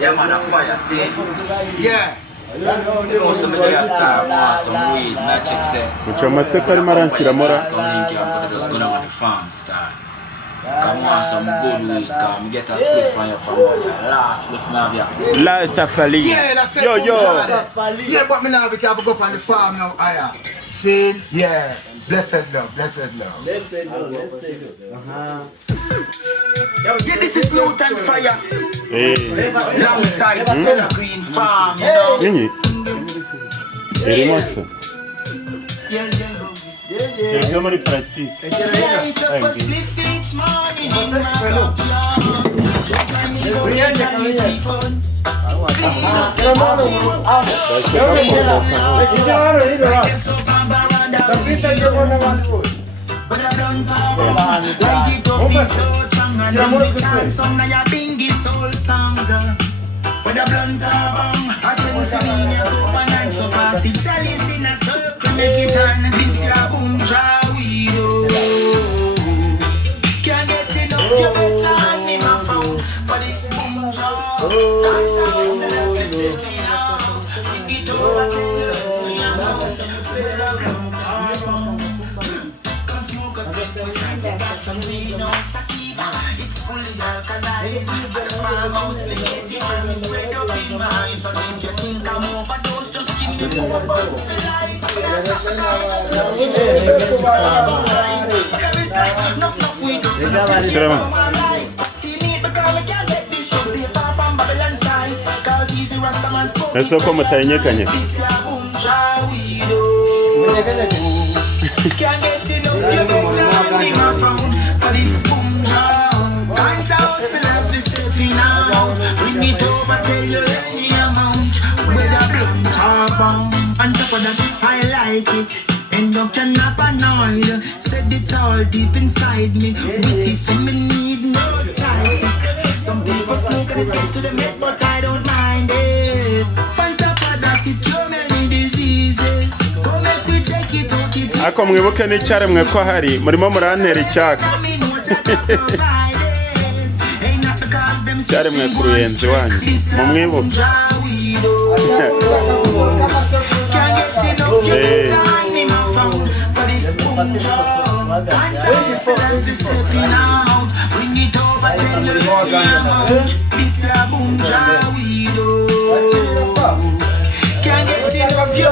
Yeah, man, a fire, see? Yeah. Most of me there start some weed, and I check say. Mucho maseka ari maransira mora. Just gonna on the farm start. Come on, some good weed, come get a split from your family. Last split from your. Last afali. Yeah, that's it. Yo. Yeah, but me now we can go up on the farm now. See? Yeah. Blessed love. Yeah, this is Note and Fire. Hey. Alongside Stella Green Farm, you know. Nini? Hermoso. There's no money for us too. With a blunt bang, I sing singing your cover and so fast the chalice in a circle, make it on this ya boom draw we do. Can't get enough, you better hand me my phone for this boom draw. Can't tell us as we say me now, bring it over to the amount. With a blunt bang, cause smokers get we trying to get some weed on sativa. It's fully alkaline, at the farmhouse we get it from red up in my eyes. And if you think I'm overdose, just give me more buds for light. That's not the night, just love it. There is like enough weed to the light. Teenage because we can't get this, just stay far from Babylon side. Cause easy Rastaman smoke. Eso como tañekanye. This ya boom dry weed. Can't get enough, you better hand me my phone for this boom dry. Can't hustle as we stepping out. Bring it over, tell you any amount. With a blunt or bomb. On top of that, I like it. End up turn up annoyed. Said it all deep inside me. Witty, so me need no side. Some people smoke and get to the mid, but I don't mind it. On top of that, it cure many diseases. Come make we check it out. Ako mwibuke n'icyaremwe ko hari murimo murantera icyaka. Icyaremwe ku ruyenzi wanyu mumwibuke. Can't get enough, you